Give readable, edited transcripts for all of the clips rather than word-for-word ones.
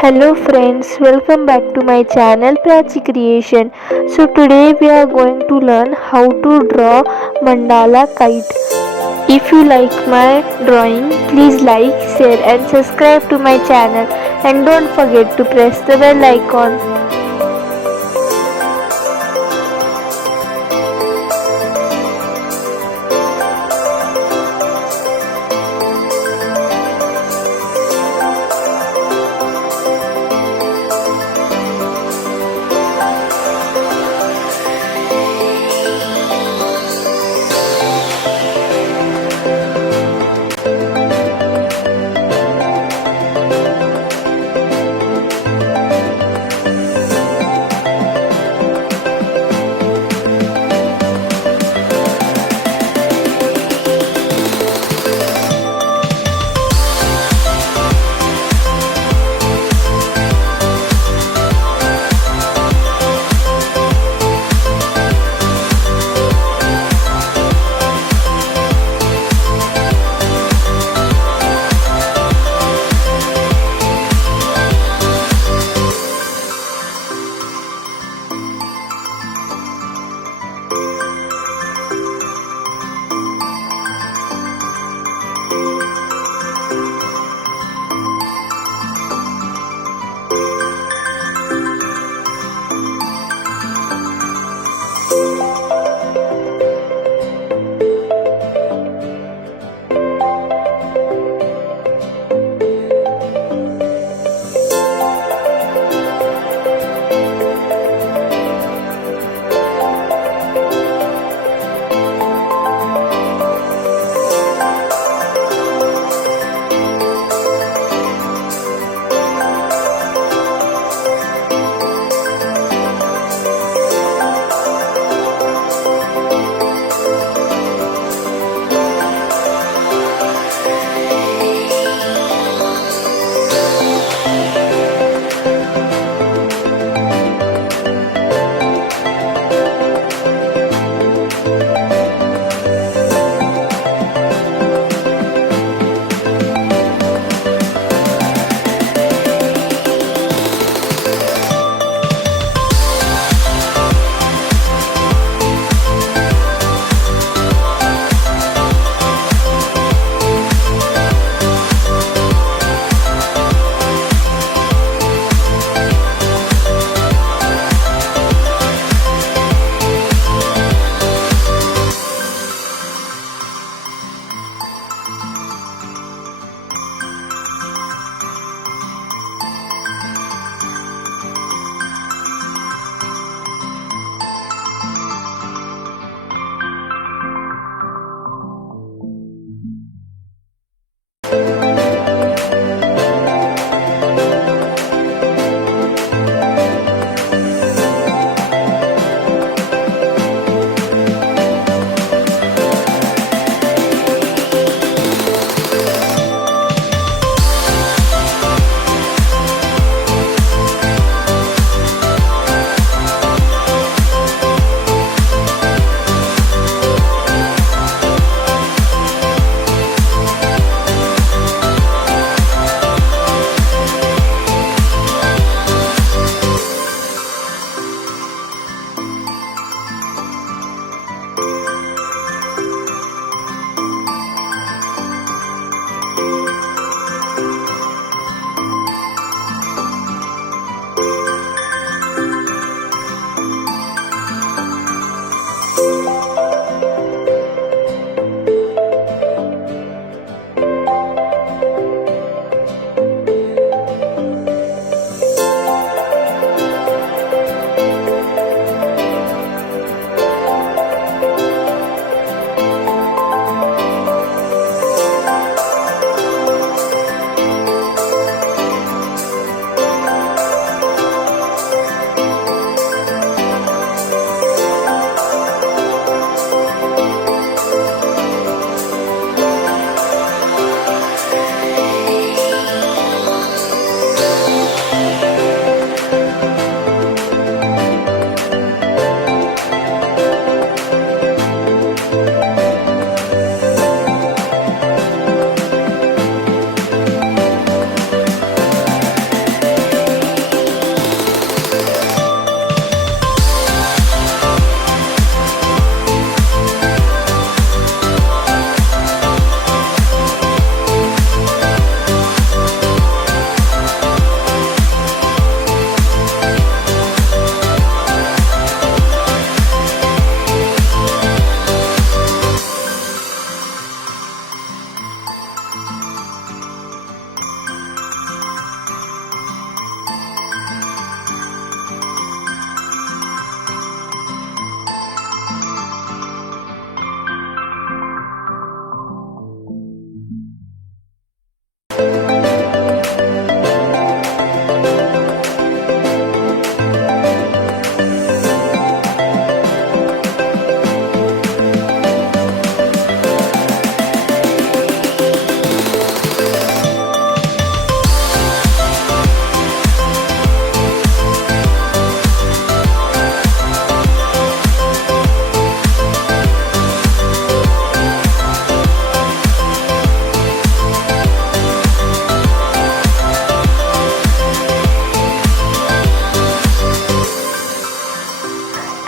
Hello friends, welcome back to my channel Prachi Creation. So today we are going to learn how to draw mandala kite. If you like my drawing, please like, share and subscribe to my channel and don't forget to press the bell icon.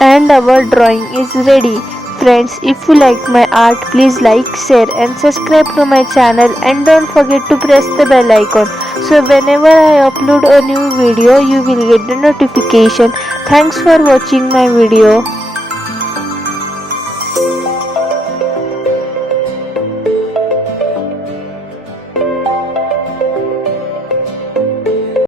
and our drawing is ready. Friends, if you like my art, please like, share and subscribe to my channel, and don't forget to press the bell icon. So whenever I upload a new video, you will get the notification. Thanks for watching my video.